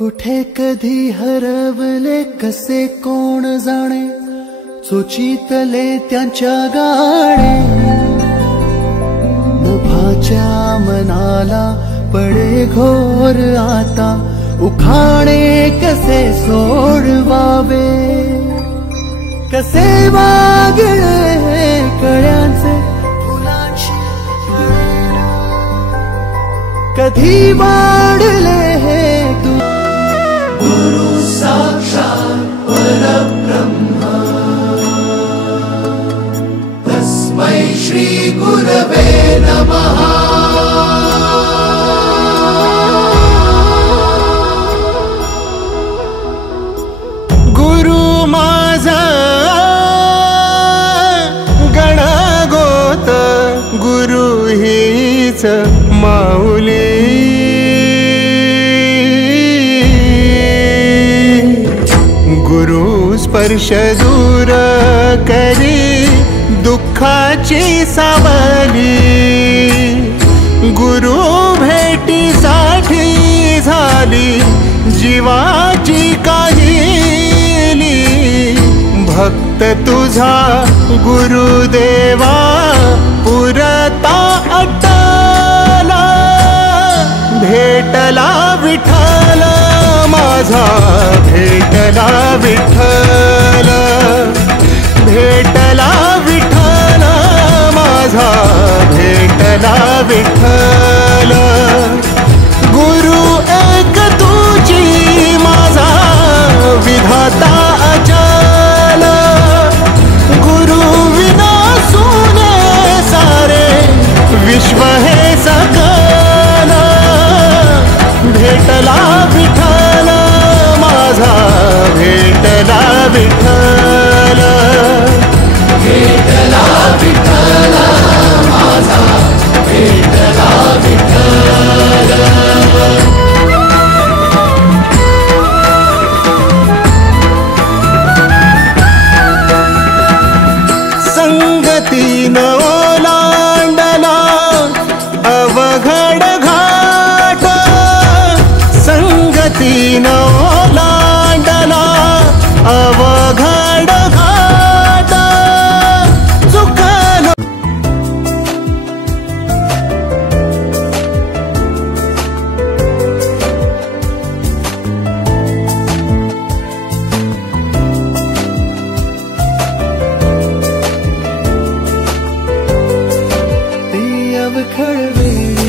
कुठे कधी हरवले कसे कोण जाणे, चोचीतले त्यांच्या गाणे. मुभाच्या मनाला पडे घोर आता, उखाणे कसे सोडवावे. कसे वागळे कळ्यांचे फुलांची कधी वाढले हे तू. गुरु साक्षात परब्रह्म तस्मै श्री गुरवे नमः. गुरु माझा गणगोत, गुरु हीच माऊली. गुरु स्पर्श दूर करी दुःखाची सावली. गुरु भेटीसाठी झाली जीवाची काहिली. भक्त तुझा गुरुदेवा पुरता अटला. भेटला विठ्ठल माझा, भेटला विठ्ठल. भेटला विठ्ठल माझा, भेटला विठ्ठल. गुरु एक तुझी माझा विधाता अचल. गुरु विना सुने सारे विश्व हे सकल. भेटला विठ्ठल माझा, भेटला विठ्ठल. भेटला विठ्ठल माझा, भेटला विठ्ठल. संगतीन ओलांडला अवघड घाट. संगतीन ओलांडला अवघड घाट. चुकलो ती अवखळ वेळ